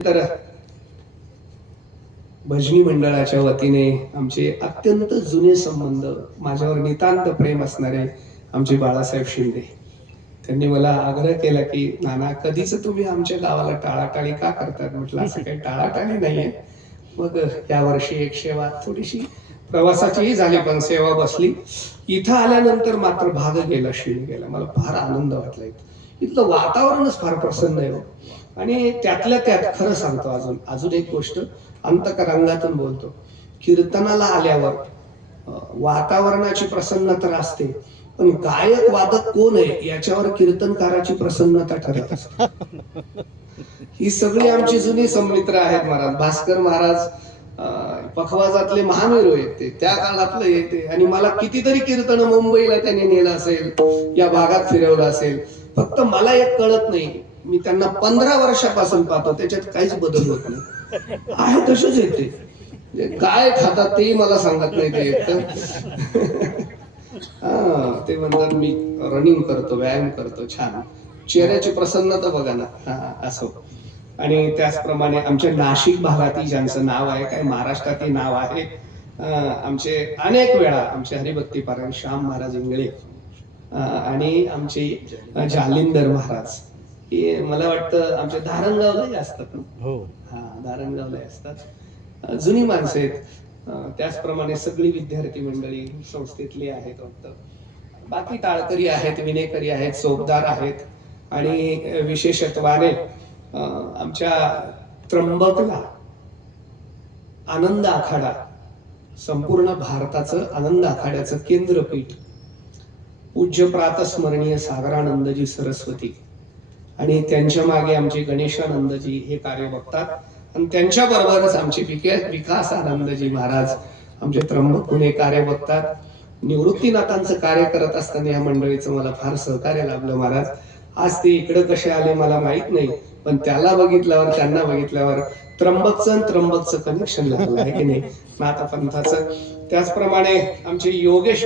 तर भजनी मंडळाच्या वतीने आमचे अत्यंत जुने संबंध, माझ्यावर नितांत प्रेम असणारे आमचे बाळासाहेब शिंदे, त्यांनी मला आग्रह केला की नाना कधीच तुम्ही आमच्या गावाला टाळाटाळी का करतात. म्हटलं असं काही टाळाटाळी नाहीये. मग या वर्षी एक सेवा थोडीशी प्रवासाचीही झाली, पण सेवा बसली. इथं आल्यानंतर मात्र भाग गेला, शिण गेला. मला फार आनंद वाटला. इथलं वातावरणच फार प्रसन्न आहे. आणि त्यातल्या त्यात खरं सांगतो, अजून एक गोष्ट अंतकरंगातून बोलतो. कीर्तनाला आल्यावर वातावरणाची प्रसन्नता असते, पण गायक वादक कोण आहे याच्यावर कीर्तनकाराची प्रसन्नता ठरत असते. ही सगळी आमची जुनी संमित्र आहेत. महाराज भास्कर महाराज पखवाजातले महामेरू येते, त्या काळातलं येते. आणि मला कितीतरी कीर्तन मुंबईला त्यांनी नेलं असेल, या भागात फिरवलं असेल. फक्त मला एक कळत नाही, मी त्यांना 15 वर्षापासून पाहतो, त्याच्यात काहीच बदल होत नाही, आहे तसेच येते. काय खातात तेही मला सांगत नाही ते एकतर. हा, ते म्हणतात मी रनिंग करतो, व्यायाम करतो. छान चेहऱ्याची प्रसन्नता बघा ना. हा, असो. आणि त्याचप्रमाणे आमच्या नाशिक भागातील ज्यांचं नाव आहे, काय महाराष्ट्रातील नाव आहे, आमचे अनेक वेळा आमचे हरिभक्ती पारायण श्याम महाराज इंगळे आणि आमचे जालिंदर महाराज, हे मला वाटतं आमच्या धारणगावलाही असतात ना. हो, हा, धारणगावला असतात. जुनी माणसं आहेत. त्याचप्रमाणे सगळी विद्यार्थी मंडळी संस्थेतली आहेत. बाकी टाळकरी आहेत, विनेकरी आहेत, सोबदार आहेत. आणि विशेषत्वाने आमच्या त्र्यंबकला आनंद आखाडा, संपूर्ण भारताचं आनंद आखाड्याचं केंद्रपीठ पूज्य प्रातस्मरणीय सागरानंदजी सरस्वती आणि त्यांच्या मागे आमचे गणेशानंदजी हे कार्य बघतात. आणि त्यांच्या बरोबरच आमचे विकासानंदजी महाराज आमचे त्र्यंबकहून हे कार्य बघतात. निवृत्तीनाथांचं कार्य करत असताना या मंडळीचं मला फार सहकार्य लाभलं महाराज. आज ते इकडे कसे आले मला माहित नाही, पण त्याला बघितल्यावर, त्यांना बघितल्यावर त्र्यंबकचं कनेक्शन लागलं आहे की नाही नाथपंथाचं. त्याचप्रमाणे आमचे योगेश